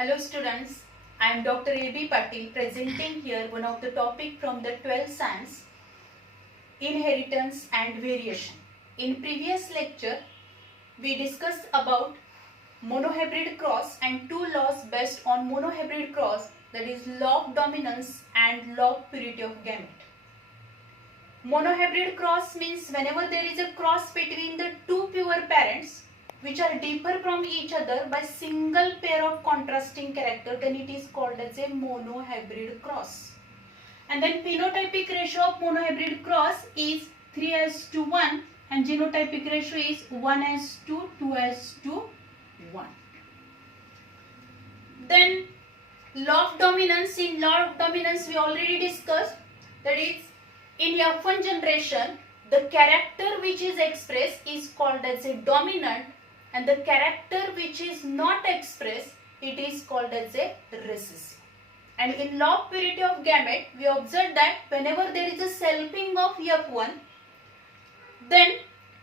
Hello students, I am Dr. A.B. Patil presenting here one of the topic from the 12th science, inheritance and variation. In previous lecture, we discussed about monohybrid cross and two laws based on monohybrid cross, that is law of dominance and law of purity of gamete. Monohybrid cross means whenever there is a cross between the two pure parents which are differ from each other by single pair of contrasting character, then it is called as a monohybrid cross. And then phenotypic ratio of monohybrid cross is 3:1 and genotypic ratio is 1:2, 2:1. Then law of dominance, in law of dominance we already discussed, that is in F1 generation the character which is expressed is called as a dominant, and the character which is not expressed, it is called as a recessive. And in law of purity of gamete, we observe that whenever there is a selfing of F1, then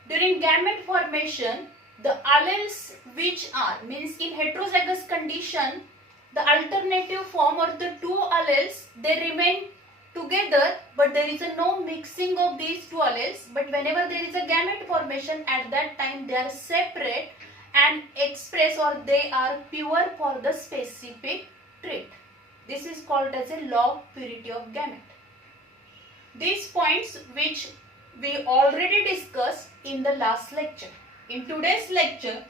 during gamete formation, the alleles which are, means in heterozygous condition, the alternative form or the two alleles, they remain together, but there is no mixing of these two alleles. But whenever there is a gamete formation, at that time they are separate and express, or they are pure for the specific trait. This is called as a law of purity of gamete. These points which we already discussed in the last lecture. In today's lecture,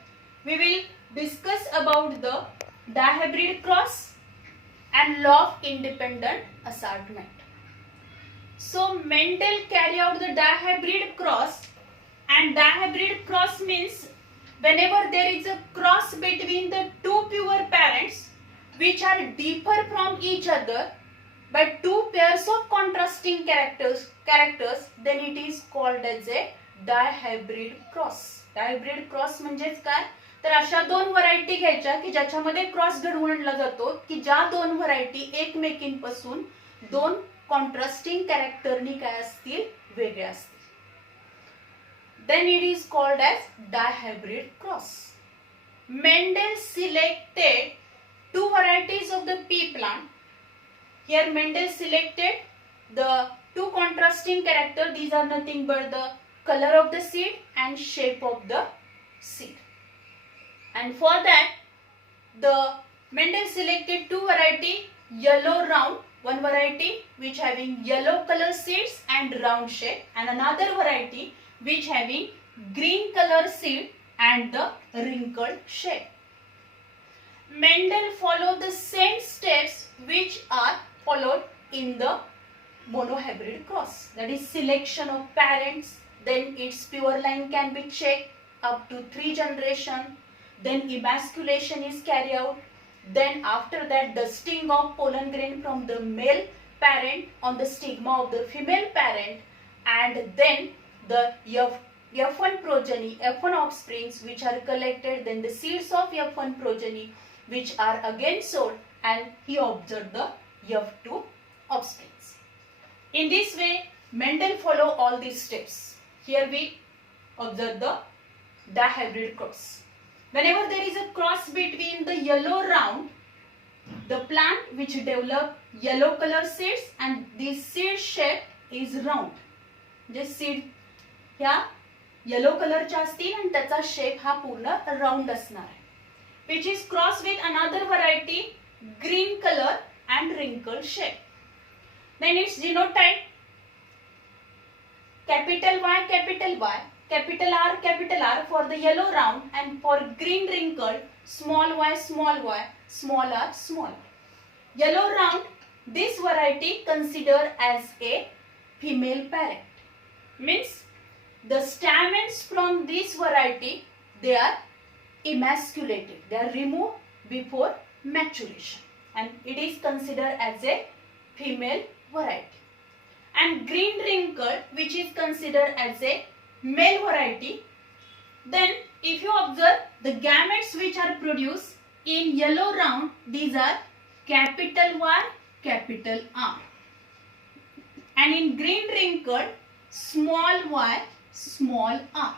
we will discuss about the dihybrid cross and law of independent assortment. So Mendel carried out the dihybrid cross, and dihybrid cross means whenever there is a cross between the two pure parents which are differ from each other by two pairs of contrasting characters, then it is called as a dihybrid cross. Dihybrid cross म्हणजेच काय, तर अशा दोन variety घ्यायच्या की ज्याच्यामध्ये cross घडवून आणला जातो, की ज्या दोन व्हरायटी एकमेकींपासून दोन कॉन्ट्रास्टिंग कॅरेक्टरनी काय असतील, वेगळे असतील. Then it is called as dihybrid cross. Mendel selected two varieties of the pea plant. Here Mendel selected the two contrasting character. These are nothing but the color of the seed and shape of the seed. And for that, the Mendel selected two variety, yellow round, one variety which having yellow color seeds and round shape, and another variety which having green color seed and the wrinkled shape. Mendel followed the same steps which are followed in the monohybrid cross, that is selection of parents, then its pure line can be checked up to 3 generations, then emasculation is carried out, then after that dusting of pollen grain from the male parent on the stigma of the female parent, and then the F1 progeny, F1 offsprings which are collected, then the seeds of F1 progeny which are again sold, and he observed the F2 offsprings. In this way, Mendel follow all these steps. Here we observe the dihybrid cross. Whenever there is a cross between the yellow round, the plant which develop yellow color seeds, and this seed shape is round. This seed ह्या yellow कलरच्या असतील आणि त्याचा shape हा पूर्ण round असणार आहे, which is crossed with another variety, green color and wrinkled shape. Then its genotype, capital Y, capital Y, capital R for the yellow round, and for green wrinkled, small y, small r, small. Yellow round, this variety considered as a female parent. Means the stamens from this variety, they are emasculated, they are removed before maturation, and it is considered as a female variety. And green wrinkled, which is considered as a male variety. Then if you observe the gametes which are produced in yellow round, these are capital Y, capital R, and in green wrinkled, small y, small r.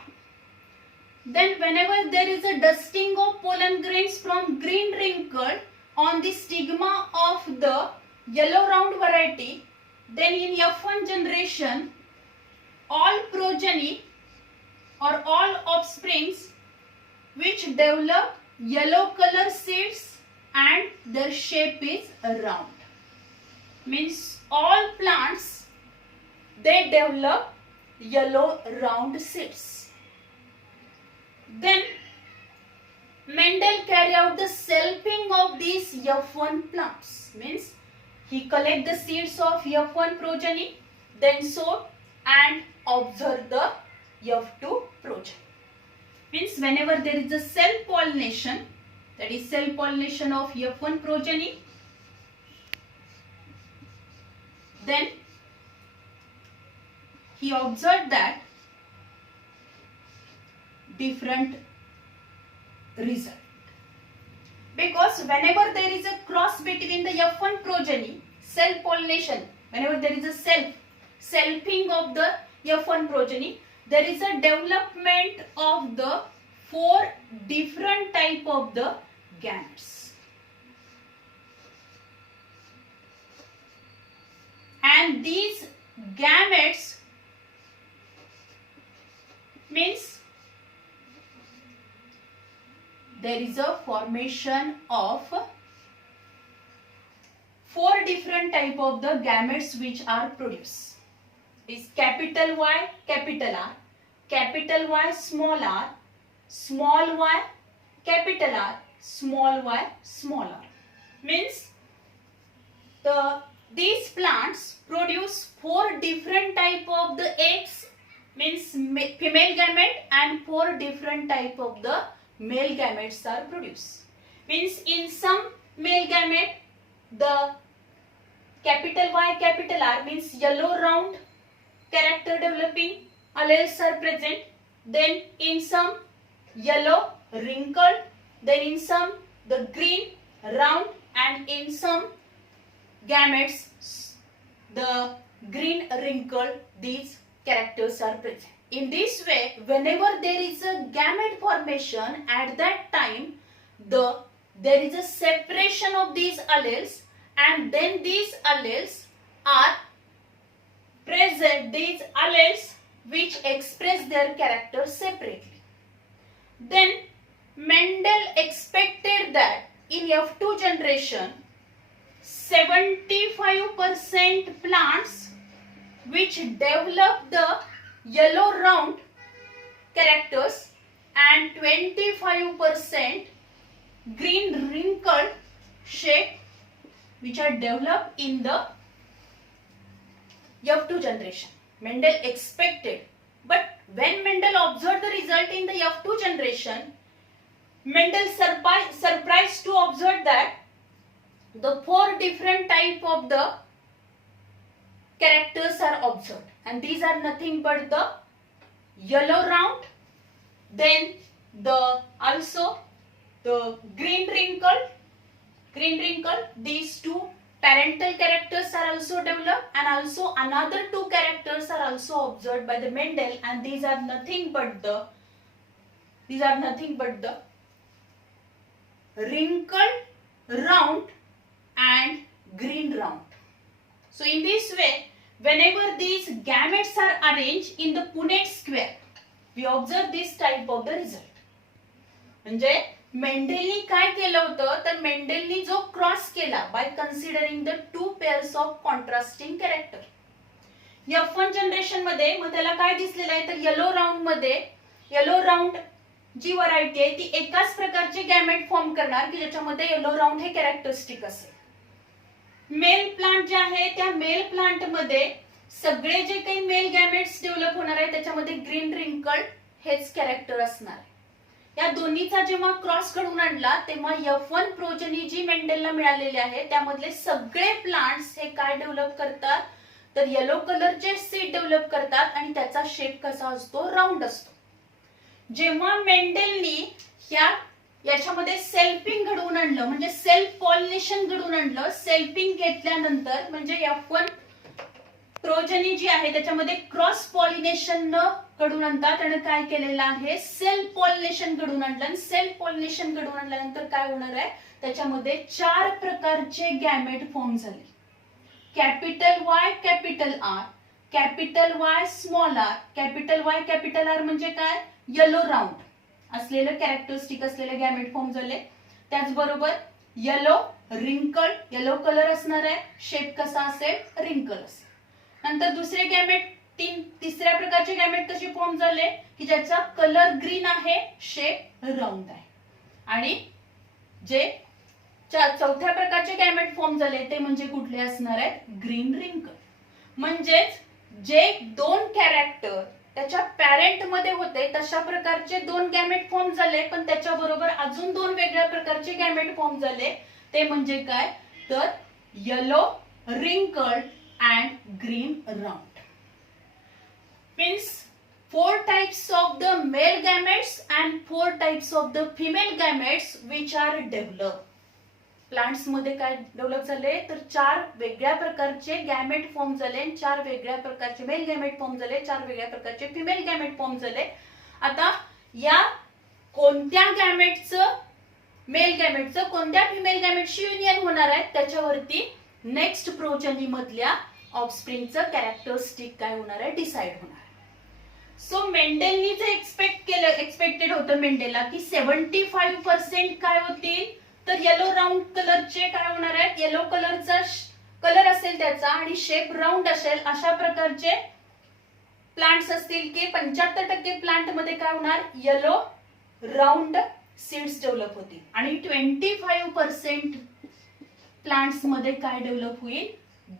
Then whenever there is a dusting of pollen grains from green wrinkled on the stigma of the yellow round variety, then in F1 generation all progeny or all offsprings which develop yellow color seeds and their shape is round. Means all plants they develop yellow round seeds. Then Mendel carry out the selfing of these F1 plants. Means he collect the seeds of F1 progeny, then sow and observe the F2 progeny. Means whenever there is a self pollination, that is self pollination of F1 progeny, then he observed that different result. Because whenever there is a cross between the F1 progeny, self pollination, whenever there is a selfing of the F1 progeny, there is a development of the 4 different type of the gametes. And these gametes means there is a formation of 4 different type of the gametes which are produced. Is capital Y, capital R, capital Y, small r, small y, capital R, small y, small r. Means these plants produce 4 different type of the eggs, means female gamete, and 4 different type of the male gametes are produced. Means in some male gamete the capital Y, capital R means yellow round character developing alleles are present. Then in some yellow wrinkled, then in some the green round, and in some gametes the green wrinkled, these characters are present. In this way, whenever there is a gamete formation, at that time there is a separation of these alleles, and then these alleles are present, these alleles which express their character separately. Then Mendel expected that in F2 generation 75% plants which develop the yellow round characters and 25% green wrinkled shape which are developed in the F2 generation. Mendel expected, but when Mendel observed the result in the F2 generation, Mendel surprised to observe that the 4 different type of the characters are observed, and these are nothing but the yellow round, then also the green wrinkled, these 2 parental characters are also developed, and also another 2 characters are also observed by the Mendel, and these are nothing but the wrinkled round and green round. So in this way, whenever these gametes are arranged in the Punnett square, we observe this type of the result. म्हणजे मेंडेलनी काय केलं होतं तर मेंडेलनी जो cross केला by considering the 2 pairs of contrasting character. F1 generation मध्ये मग त्याला काय दिसलेलं आहे तर येलो राऊंड जी व्हरायटी आहे ती एकाच प्रकारचे गॅमेट फॉर्म करणार की ज्याच्यामध्ये येलो राऊंड हे कॅरेक्टरिस्टिक असेल. मेल प्लांट जे आहे त्या मेल प्लांट मध्ये सगळे जे काही मेल गॅमेट्स डेव्हलप होणार आहे त्याच्यामध्ये ग्रीन रिंकल्ड हेच कॅरेक्टर असणार. या दोन्हीचा जेव्हा क्रॉस घडवून आणला तेव्हा F1 प्रोजनी जी मेंडेलला मिळालेली आहे त्यामधले सगळे प्लांट्स हे काय डेव्हलप करतात तर येलो कलरचे सीड डेव्हलप करतात आणि त्याचा शेप कसा असतो राऊंड असतो. जेव्हा मेंडेलनी याच्यामध्ये सेल्फिंग घडवून आणलं म्हणजे सेल्फ पॉलिनेशन घडवून आणलं, सेल्फिंग घेतल्यानंतर म्हणजे F1 प्रोजनी जी आहे त्याच्यामध्ये क्रॉस पॉलिनेशन न कडून आणता त्याने काय केलेलं आहे, सेल्फ पॉलिनेशन घडून आणलं. आणि सेल्फ पॉलिनेशन घडून आणल्यानंतर काय होणार आहे, त्याच्यामध्ये 4 प्रकारचे गॅमेट फॉर्म झाले. Capital Y capital R, capital Y small R. Capital Y capital R म्हणजे काय, येलो राऊंड असलेलं कॅरेक्टरिस्टिक असलेले गॅमेट फॉर्म झाले. त्याचबरोबर येलो रिंकल, येलो कलर असणार आहे, शेप कसा असेल, रिंकल असेल. नंतर दुसरे गॅमेट, तिसऱ्या प्रकारचे गॅमेट कसे फॉर्म झाले की ज्याचा कलर ग्रीन आहे, शेप राऊंड आहे. आणि जे चौथ्या प्रकारचे गॅमेट फॉर्म झाले ते म्हणजे कुठले असणार आहेत, ग्रीन रिंकल. म्हणजेच जे 2 कॅरेक्टर त्याच्या पॅरेंट मध्ये होते तशा प्रकारचे 2 गॅमेट फॉर्म झाले, पण त्याच्याबरोबर अजून 2 वेगळ्या प्रकारचे गॅमेट फॉर्म झाले. ते म्हणजे काय, तर yellow wrinkled and green round. Means 4 types of the male gametes and 4 types of the female gametes which are developed. Plants मध्ये काय डेव्हलप झाले तर 4 वेगळ्या प्रकारचे गॅमेट फॉर्म झाले, 4 वेगळ्या प्रकारचे मेल गॅमेट फॉर्म झाले, 4 वेगळ्या प्रकारचे फिमेल गॅमेट फॉर्म झाले. आता या कोणत्या गॅमेटचं, मेल गॅमेटचं कोणत्या फिमेल गॅमेटशी युनियन होणार आहे त्याच्यावरती नेक्स्ट प्रोजनी मधल्या ऑफस्प्रिंगचं कॅरेक्टरिस्टिक काय होणार आहे, डिसाइड होणार आहे. सो मेंडेलनी जे एक्सपेक्टेड होतं मेंडेला की 75% काय होतील तर येलो राऊंड कलरचे काय होणार आहेत, येलो कलरचा कलर असेल त्याचा आणि शेप राऊंड असेल, अशा प्रकारचे प्लांट्स असतील की 75% प्लांट मध्ये काय होणार, येलो राऊंड सीड्स डेव्हलप होतील. आणि 25% प्लांट्स मध्ये काय डेव्हलप होईल,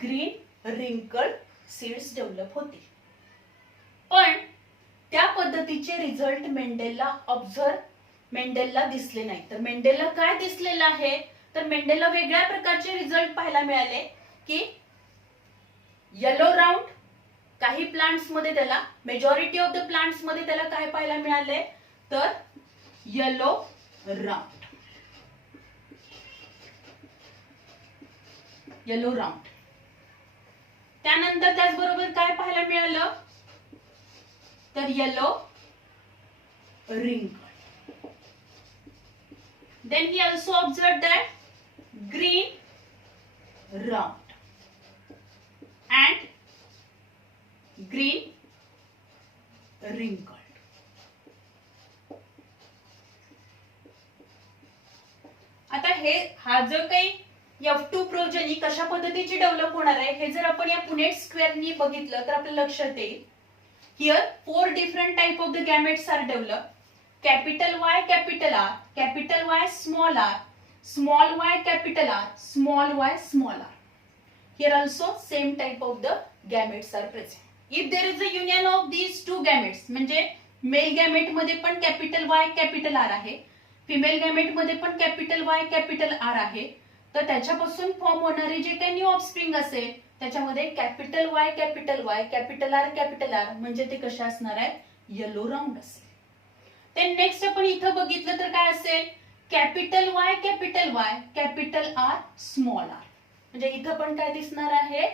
ग्रीन रिंकल्ड सीड्स डेव्हलप होतील. पण त्या पद्धतीचे रिझल्ट मेंडेलला दिसले नाही. तर मेंडेलला काय दिसलेलं आहे तर मेंडेलला वेगळ्या प्रकारचे रिझल्ट पाहायला मिळाले की येलो राऊंड काही प्लांट्स मध्ये, त्याला मेजॉरिटी ऑफ द प्लांट्स मध्ये त्याला काय पाहायला मिळाले तर येलो राऊंड, येलो राऊंड. त्यानंतर त्याचबरोबर काय पाहायला मिळालं तर येलो रिंकल. Then he also observed that green round and green wrinkled. आता हा जो काही F2 प्रोजनी कशा पद्धतीची डेव्हलप होणार आहे हे जर आपण या पुनेट स्क्वेअरनी बघितलं तर आपल्या लक्षात येईल. Here 4 different type of the gametes are developed. Capital Y capital R, capital Y small r, small y capital R, small y small r. Here also same type of the gametes are present. If there is a union of these two gametes, म्हणजे mail gamete मध्ये पण capital Y capital R आहे, female gamete मध्ये पण capital Y capital R आहे, तर त्याच्यापासून form होणारे जे काही न्यू ऑफस्प्रिंग असेल त्याच्यामध्ये capital Y capital Y capital R म्हणजे ते कशा असणार आहेत, येलो राऊंड असेल. ते नेक्स्ट आपण इथं बघितलं तर काय असेल, capital Y capital R small r. म्हणजे इथं पण काय दिसणार आहे,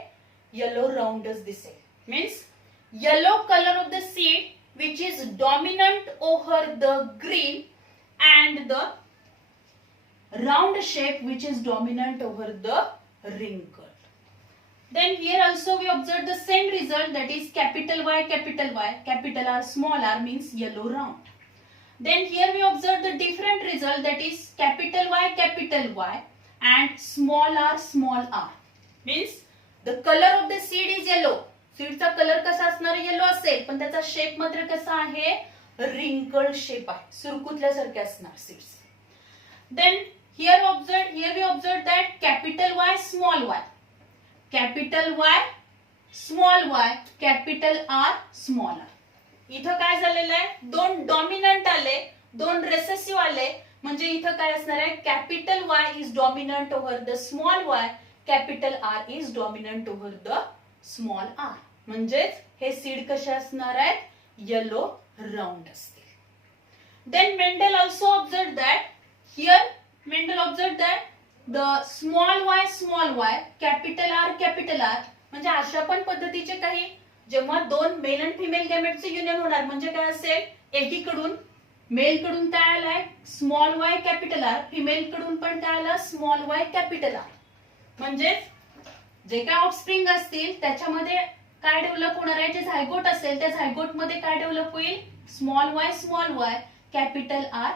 येलो राऊंडच दिसेल. Means yellow colour of the seed which is dominant over the green and the round shape which is dominant over the wrinkle. Then here also we observe the same result, that is capital Y capital R small r means yellow round. Then here we observe the different result, that is capital Y and small r means the color of the seed is yellow. सीडचा colour कसा असणार, yellow असेल, पण त्याचा shape मात्र कसा आहे, रिंकल शेप आहे, सुरकुतल्यासारखे असणार seeds. Then here we observe that capital Y small y capital R small r. इथं काय झालेलं आहे, 2 डॉमिनंट आले, 2 रेसेसिव्ह आले, म्हणजे इथं काय असणार आहे, capital Y is dominant over the small y, capital R is dominant over the small r. म्हणजेच हे सीड कसे असणार आहेत, येलो राऊंड असतील. Then Mendel also observed that the small y capital R म्हणजे अशा पण पद्धतीचे काही जेव्हा दोन मेल आणि फिमेल गॅमेटचे युनियन होणार म्हणजे काय असेल, एकीकडून मेल कडून काय आलाय small Y capital R, female कडून पण काय आलं स्मॉल वाय कॅपिटल आर. म्हणजे जे काय ऑफस्प्रिंग असतील त्याच्यामध्ये काय डेव्हलप होणार आहे, जे झायगोट असेल त्या झायगोट मध्ये काय डेव्हलप होईल small Y capital R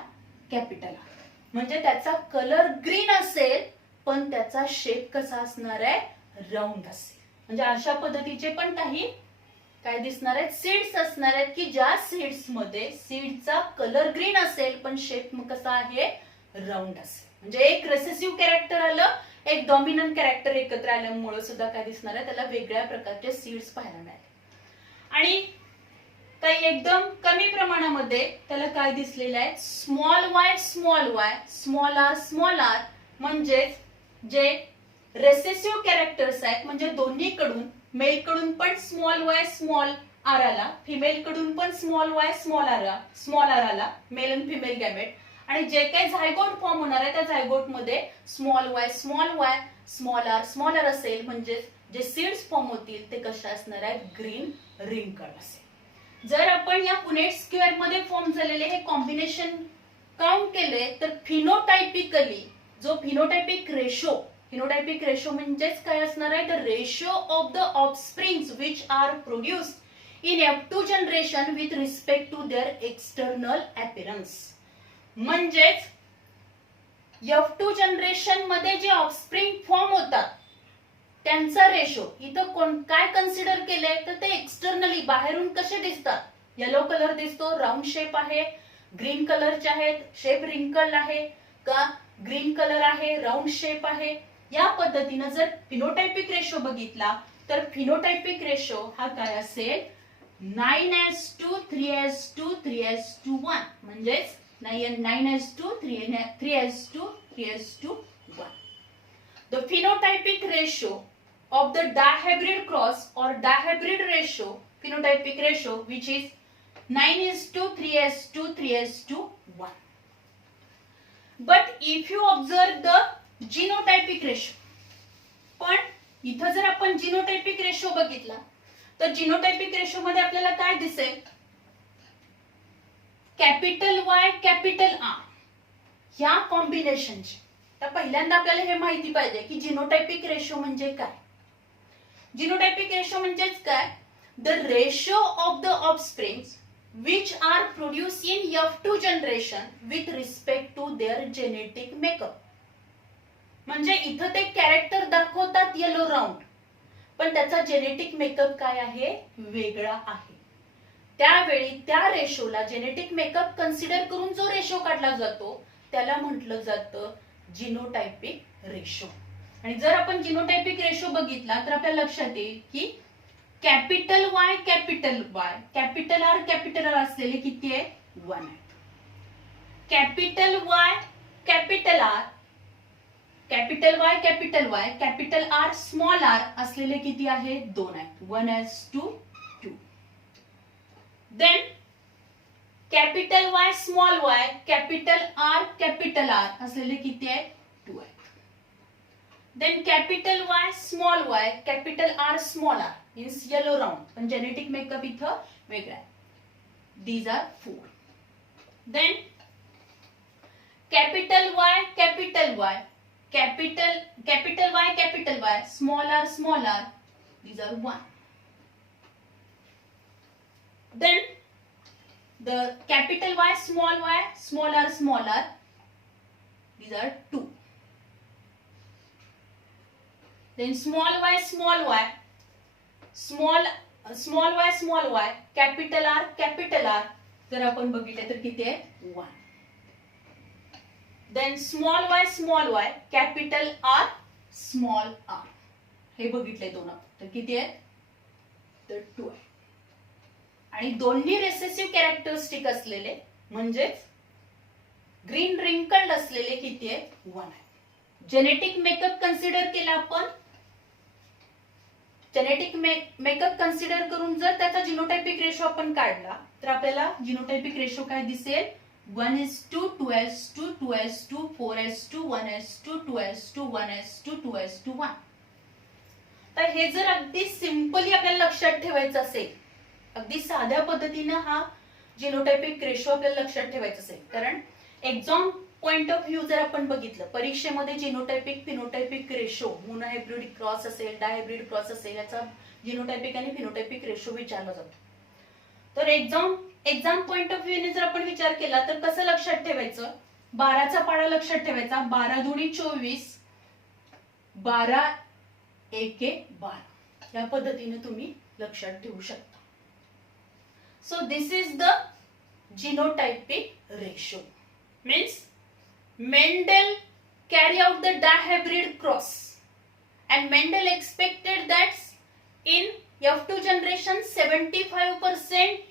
capital R. म्हणजे त्याचा कलर ग्रीन असेल पण त्याचा शेप कसा असणार आहे राऊंड असेल. म्हणजे अशा पद्धतीचे पण काही काय दिसणार आहेत सीड्स असणार आहेत की ज्या सीड्स मध्ये सीडचा कलर ग्रीन असेल पण शेप कसा आहे राऊंड असेल. म्हणजे एक रेसेसिव्ह कॅरेक्टर आलं, एक डॉमिनंट कॅरेक्टर एकत्र आल्यामुळे सुद्धा काय दिसणार आहे त्याला वेगळ्या प्रकारचे सीड्स पाहायला मिळाले. आणि काही एकदम कमी प्रमाणामध्ये त्याला काय दिसलेलं आहे स्मॉल वाय स्मॉल आर. म्हणजेच जे रेसेसिव्ह कॅरेक्टर्स आहेत म्हणजे दोन्हीकडून मेल कडून पण स्मॉल वाय स्मॉल आर आला, फिमेल कडून पण स्मॉल वाय स्मॉल आर आला, मेल आणि फिमेल गॅमेट. आणि जे काही झायगोट फॉर्म होणार आहे त्या झायगोट मध्ये स्मॉल वाय स्मॉल आर असेल. म्हणजे जे सीड्स फॉर्म होतील ते कशा असणार आहेत ग्रीन रिंकल असेल. जर आपण या पुनेट स्क्वेअर मध्ये फॉर्म झालेले हे कॉम्बिनेशन काउंट केले तर फिनोटायपिकली जो फिनोटायपिक रेशो म्हणजेच काय असणार आहे the ratio of the offsprings which are produced in F2 generation with respect to their external appearance. म्हणजेच F2 जनरेशन मध्ये जे ऑफस्प्रिंग फॉर्म होतात त्यांचा रेशो इथं काय कन्सिडर केलंय तर ते एक्सटर्नली बाहेरून कसे दिसतात. येलो कलर दिसतो, राऊंड शेप आहे, ग्रीन कलरचे आहेत, शेप रिंकल आहे का ग्रीन कलर आहे, राऊंड शेप आहे. या पद्धतीनं जर फिनोटायपिक रेशो बघितला तर फिनोटायपिक रेशो हा काय असेल 9:3:1. म्हणजेच 9:3:1. The phenotypic ratio of the dihybrid cross or dihybrid ratio, phenotypic ratio, which is 9:3:1. But if you observe the genotypic ratio, पण इथं जर आपण जीनोटायपिक रेशो बघितला तर जीनोटायपिक रेशो मध्ये आपल्याला काय दिसेल कॅपिटल वाय कॅपिटल आर ह्या कॉम्बिनेशनची. तर पहिल्यांदा आपल्याला हे माहिती पाहिजे की जीनोटायपिक रेशो म्हणजे काय. जीनोटायपिक रेशो म्हणजेच काय the ratio of the offsprings which are produced in F2 generation with respect to their genetic makeup. म्हणजे इथं ते कॅरेक्टर दाखवतात येलो राऊंड पण त्याचा जेनेटिक मेकअप काय आहे वेगळा आहे. त्यावेळी त्या रेशोला जेनेटिक मेकअप कन्सिडर करून जो रेशो काढला जातो त्याला म्हटलं जातं जीनोटायपिक रेशो. आणि जर आपण जीनोटायपिक रेशो बघितला तर आपल्या लक्षात येईल की कॅपिटल वाय कॅपिटल आर असलेले किती आहे 1 आहे. Capital Y capital Y capital R small R असलेले किती आहे 2 आहेत 1:2. Then capital Y capital R असलेले किती आहे 2 आहेत. Then capital Y capital R small R means yellow round पण जेनेटिक मेकअप इथं वेगळा आहे. These are 4. Then capital Y small R these are 1. Then the capital Y small R these are 2. Then small Y capital R जर आपण बघितले तर किती आहे 1. Then small Y capital R small R हे बघितले दोन तर किती आहे तर 2 आहे. आणि दोन्ही रेसेसिव्ह कॅरेक्टरिस्टिक असलेले म्हणजेच ग्रीन रिंकल्ड असलेले किती आहे 1 आहे. जेनेटिक मेकअप कन्सिडर केला आपण जेनेटिक मेकअप कन्सिडर करून जर त्याचा जीनोटायपिक रेशो आपण काढला तर आपल्याला जीनोटायपिक रेशो काय दिसेल 1:2 2:2 2:2 4:2 1:2 2:2 1:2 2:1. तर हे जर अगदी सिंपली आपल्याला लक्षात ठेवायचं असेल, अगदी साध्या पद्धतीनं हा जिनोटायपिक रेशो आपल्याला लक्षात ठेवायचा असेल, कारण एक्झाम पॉइंट ऑफ व्ह्यू जर आपण बघितलं, परीक्षेमध्ये genotypic phenotypic ratio, monohybrid cross असेल, डायहायब्रिड क्रॉस असेल, याचा जिनोटायपिक आणि फिनोटायपिक रेशो विचारला जातो. तर एक्झाम पॉइंट ऑफ व्ह्यूने जर आपण विचार केला तर कसं लक्षात ठेवायचं, 12चा पाढा लक्षात ठेवायचा, 12 दुनी 24, 12 एके 12, या पद्धतीने तुम्ही लक्षात ठेवू शकता. So this is the genotypic ratio. Means Mendel carry out the dihybrid cross, and Mendel expected that in F2 generation 75%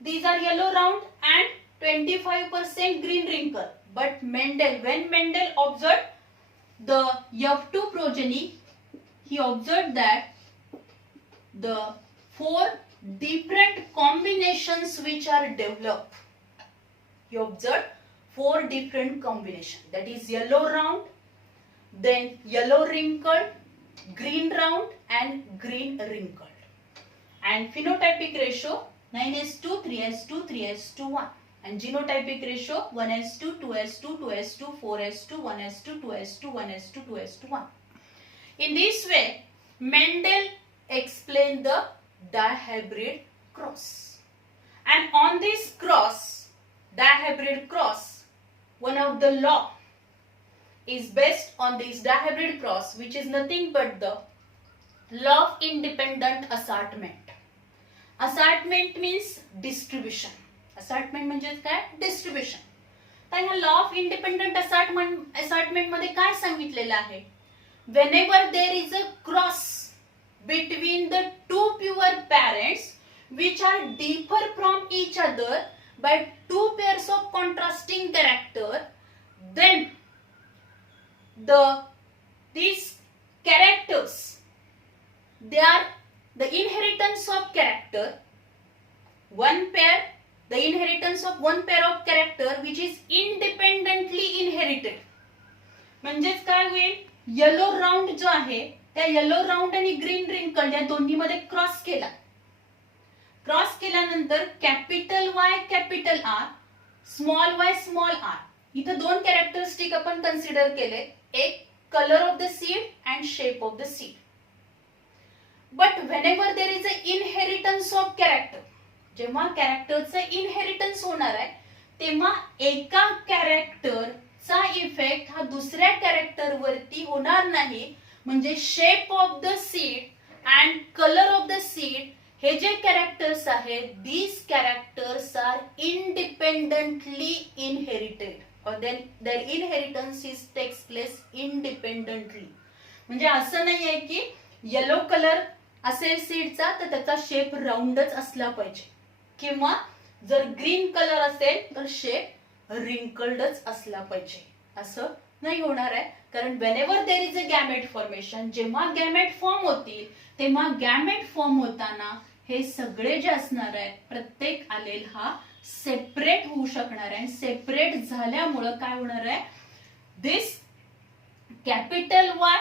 these are yellow round and 25% green wrinkle. But when Mendel observed the F2 progeny, he observed that the 4 different combinations which are developed. He observed 4 different combinations, that is yellow round, then yellow wrinkled, green round and green wrinkled. And phenotypic ratio 9:2, 3:2, 3:1. And genotypic ratio 1:2, 2:2, 2:2, 4:2, 1:2, 2:2, 1:2, 2:1. In this way, Mendel explained the dihybrid cross. And on this cross, dihybrid cross, one of the law is based on this dihybrid cross, which is nothing but the law of independent assortment. Assortment means distribution. Assortment म्हणजे काय? Distribution. तर ह्या law of independent assortment मध्ये काय सांगितलेलं आहे? Whenever there is a cross between the two pure parents which are differ from each other by 2 pairs of contrasting character, then these characters, they are the inheritance of character, the inheritance of one pair of character which is independently inherited. म्हणजेच काय होईल, yellow round जो आहे त्या yellow round आणि green रिंकल या दोन्ही मध्ये क्रॉस केल्यानंतर capital Y capital R, small Y small R, इथं 2 कॅरेक्टरिस्टिक आपण कन्सिडर केले, एक colour of the seed and shape of the seed. But whenever there is a inheritance of character, जेव्हा कॅरेक्टरचं इनहेरिटन्स होणार आहे तेव्हा एका कॅरेक्टरचा इफेक्ट हा दुसऱ्या कॅरेक्टर वरती होणार नाही. म्हणजे shape of the seed and colour of the seed हे जे कॅरेक्टर्स आहेत, these characters are independently inherited, और their inheritance is takes place independently. म्हणजे असं नाही आहे की येलो कलर असेल सीडचा तर त्याचा शेप राऊंडच असला पाहिजे, किंवा जर ग्रीन कलर असेल तर शेप रिंकल्डच असला पाहिजे, असं नाही होणार आहे. कारण whenever there is a gamete formation, जेव्हा गॅमेट फॉर्म होतील तेव्हा गॅमेट फॉर्म होताना हे सगळे जे असणार आहेत प्रत्येक आलेल हा सेपरेट होऊ शकणार आहे. सेपरेट झाल्यामुळं काय होणार आहे, this capital Y,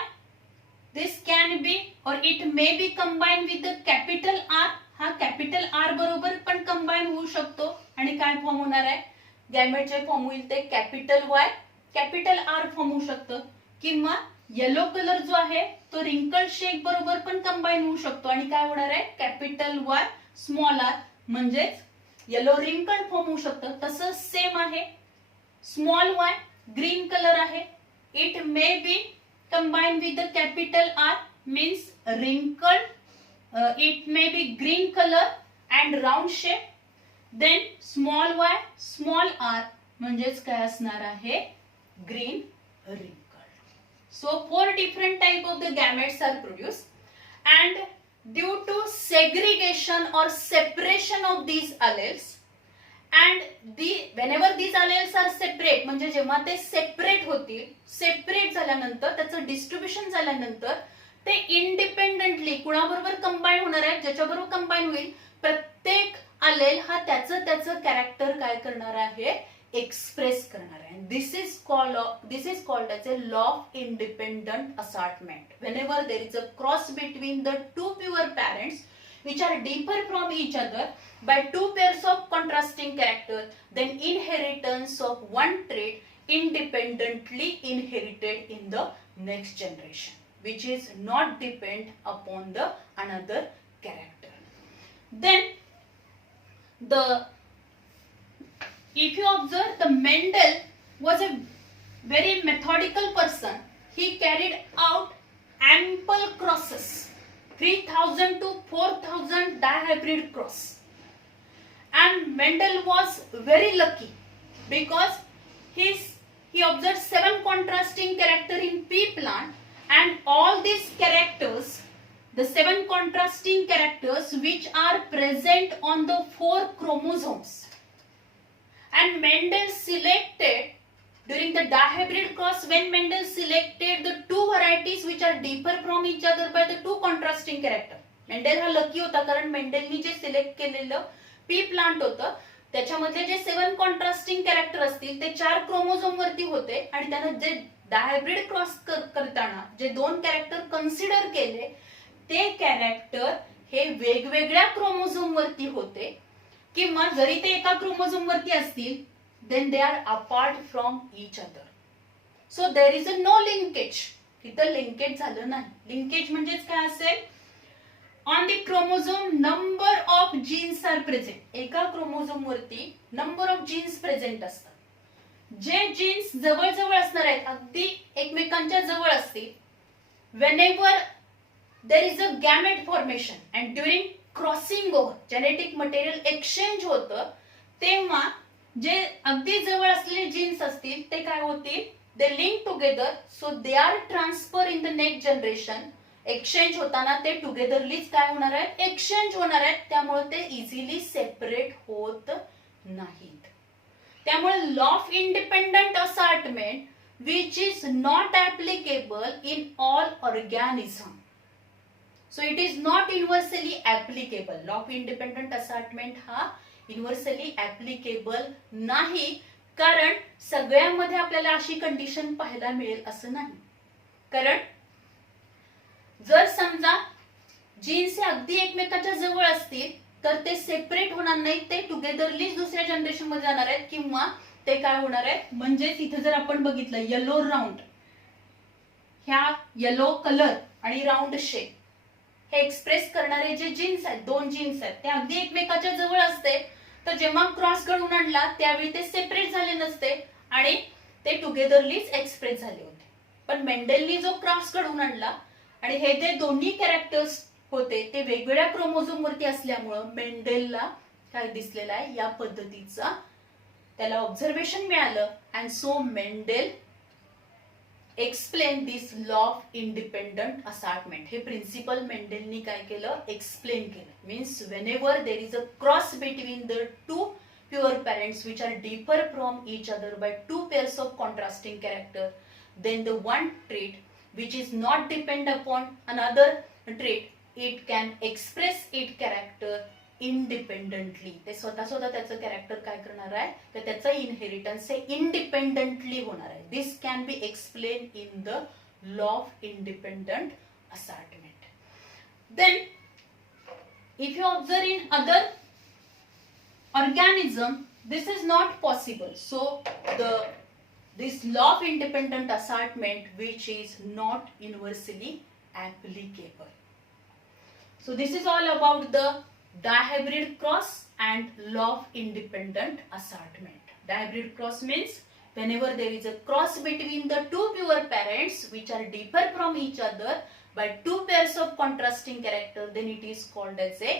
this can be or it may be combine with the capital R, हा कॅपिटल आर बरोबर पण कंबाईन होऊ शकतो आणि काय फॉर्म होणार आहे, गॅमेट जे फॉर्म होईल ते capital Y capital R form होऊ शकतं, किंवा येलो कलर जो आहे तो रिंकल शेप बरोबर पण कंबाईन होऊ शकतो आणि काय होणार आहे, कॅपिटल वाय स्मॉल आर, म्हणजेच येलो रिंकल फॉर्म होऊ शकतं. तसं सेम आहे, स्मॉल वाय ग्रीन कलर आहे, it may be combine with the capital R means wrinkle, it may be green colour and round shape. Then small Y small R म्हणजेच काय असणार आहे, green wrinkle. So 4 different type of the gametes are produced, and due to segregation or separation of these alleles, and whenever these alleles are separate, म्हणजे जेव्हा ते separate होतील, separate झाल्यानंतर त्याचं डिस्ट्रीब्युशन झाल्यानंतर ते इंडिपेंडेंटली कुणाबरोबर कंबाईन होणार आहे, ज्याच्याबरोबर कंबाईन होईल प्रत्येक आलेल हा त्याचं कॅरेक्टर काय करणार आहे, एक्सप्रेस करणार आहे. This is called as a law of independent assortment. Whenever there is a cross between the two pure parents which are differ from each other by two pairs of contrasting characters, then inheritance of one trait independently inherited in the next generation, which is not depend upon the another character. Then if you observe, the Mendel was a very methodical person. He carried out ample crosses, 3000 to 4000 dihybrid cross, and Mendel was very lucky because he observed 7 contrasting character in pea plant, and all these characters, the 7 contrasting characters which are present on the 4 chromosomes, and Mendel selected during the dihybrid cross, when Mendel selected the 2 varieties which are differ from each other by the 2 contrasting character. Mendel हा lucky होता कारण मेंडेलनी जे select केलेलं P plant होतं त्याच्यामध्ये जे 7 contrasting character असतील ते 4 क्रोमोझोम वरती होते, आणि त्यानं जे डायब्रिड क्रॉस करताना जे 2 कॅरेक्टर कन्सिडर केले ते कॅरेक्टर हे वेगवेगळ्या क्रोमोझोम वरती होते, किंवा जरी ते एका क्रोमोझोम वरती असतील then they are apart from each other. So there is a no linkage. इथं लिंकेज झालं नाही. लिंकेज म्हणजेच काय असेल? On the chromosome number of genes are present. एका क्रोमोझोम वरती नंबर ऑफ जीन्स प्रेझेंट असतात. जे जीन्स जवळ जवळ असणार आहेत, अगदी एकमेकांच्या जवळ असतील, whenever there is a gamete formation and during crossing over genetic material exchange होतं, तेव्हा जे अगदी जवळ असलेले जीन्स असतील ते काय होतील? They link together, so they are transfer in the next generation. Exchange होताना ते टुगेदरलीच काय होणार आहेत? एक्सचेंज होणार आहेत. त्यामुळे ते इझिली सेपरेट होत नाहीत. त्यामुळे law of independent assortment which is not applicable in all organism. So it is not universally applicable. Law of independent assortment हा युनिव्हर्सली ऍप्लिकेबल नाही, कारण सगळ्यामध्ये आपल्याला अशी कंडिशन पाहायला मिळेल असं नाही. कारण जर समजा जीन्स अगदी एकमेकाच्या जवळ असतील तर ते सेपरेट होणार नाहीत, ते टुगेदरलीच दुसऱ्या जनरेशन मध्ये जाणार आहेत, किंवा ते काय होणार आहेत? म्हणजेच इथे जर आपण बघितलं येलो राऊंड, ह्या येलो कलर आणि राऊंड शेप हे एक्सप्रेस करणारे जे जीन्स आहेत, 2 जीन्स आहेत, ते अगदी एकमेकाच्या जवळ असते, तर जेव्हा क्रॉस घडवून आणला त्यावेळी ते सेपरेट झाले नसते आणि ते टुगेदरलीच एक्सप्रेस झाले होते. पण मेंडेलनी जो क्रॉस घडवून आणला आणि हे जे दोन्ही कॅरेक्टर्स होते ते वेगवेगळ्या क्रोमोझोम वरती असल्यामुळं मेंडेलला काय दिसलेलं आहे? या पद्धतीचा त्याला ऑब्झर्वेशन मिळालं, and so Mendel explain this law of independent assortment. हे प्रिन्सिपल मेंडेलनी काय केलं? एक्सप्लेन केलं. Means whenever there is a cross between the 2 pure parents which are differ from each other by 2 pairs of contrasting character, then the one trait which is not depend upon another trait, it can express its character independently. ते स्वतः त्याचं character काय करणार आहे? तर त्याचं inheritance हे independently होणार आहे. This can be explain in the law of independent assortment. Then if you observe in other organism, this is not possible. So this law of independent assortment which is not universally applicable. So this is all about the dihybrid cross and law of independent assortment. Dihybrid cross means whenever there is a cross between the 2 pure parents which are differ from each other by 2 pairs of contrasting character, then it is called as a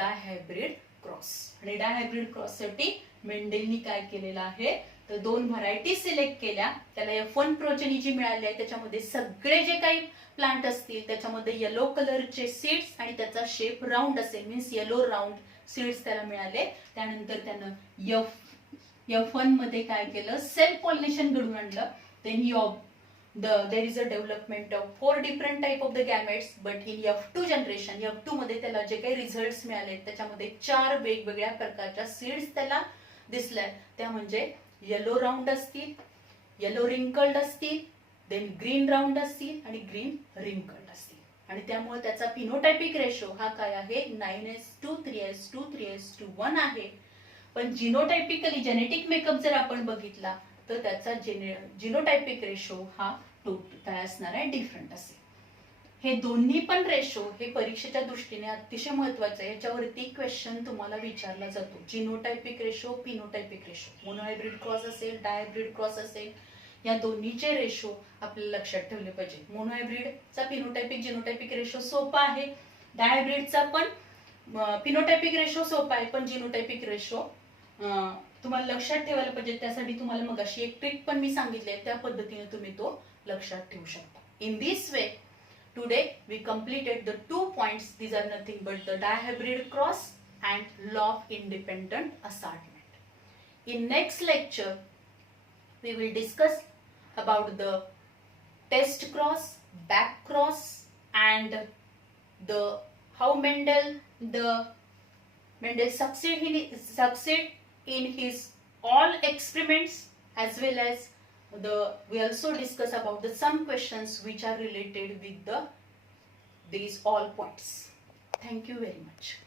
dihybrid cross. आणि डायहायब्रिड cross साठी मेंडेलनी काय केलेलं आहे? तर 2 variety select केल्या. त्याला F1 progeny जी मिळाली आहे त्याच्यामध्ये सगळे जे काही प्लांट असतील त्याच्यामध्ये येलो कलरचे सीड्स आणि त्याचा शेप राऊंड असेल, मीन्स येलो राऊंड सीड्स त्याला मिळाले. त्यानंतर त्यानं F1 मध्ये काय केलं? सेल्फ पॉलिनेशन घडवून आणलं. Then there is a development of 4 different type of the gametes, but in F2 generation, F2 मध्ये त्याला जे काही रिझल्ट्स मिळाले त्याच्यामध्ये 4 वेगवेगळ्या प्रकारच्या सीड्स त्याला दिसल्या. त्या म्हणजे येलो राऊंड असतील, येलो रिंकल्ड असतील, देन ग्रीन राऊंड असतील आणि ग्रीन रिंकल्ड असतील. आणि त्यामुळे त्याचा फिनोटायपिक रेशो हा काय आहे 9:3, 3:2, 3:1 आहे. पण जिनोटायपिकली जेनेटिक मेकअप जर आपण बघितला तर त्याचा जिनोटायपिक रेशो हा काय असणार आहे डिफरंट असेल. हे दोन्ही पण रेशो हे परीक्षेच्या दृष्टीने अतिशय महत्वाचे आहे. याच्यावरती क्वेश्चन तुम्हाला विचारला जातो. Genotypic ratio, phenotypic ratio, monohybrid cross असेल, डायहायब्रिड क्रॉस असेल, या दोन्हीचे रेशो आपल्याला लक्षात ठेवले पाहिजे. मोनोहायब्रिडचा फिनोटायपिक जिनोटायपिक रेशो सोपा आहे, डायहायब्रिडचा पण फिनोटायपिक रेशो सोपा आहे, पण जिनोटायपिक रेशो तुम्हाला लक्षात ठेवायला पाहिजे. त्यासाठी तुम्हाला मग अशी एक ट्रिक पण मी सांगितली आहे, त्या पद्धतीने तुम्ही तो लक्षात ठेवू शकता. In this way today we completed the 2 points. These are nothing but the dihybrid cross and law of independent assortment. In next lecture we will discuss about the test cross, back cross, and the how Mendel succeed in his all experiments, as well as we also discuss about the some questions which are related with these all points. Thank you very much.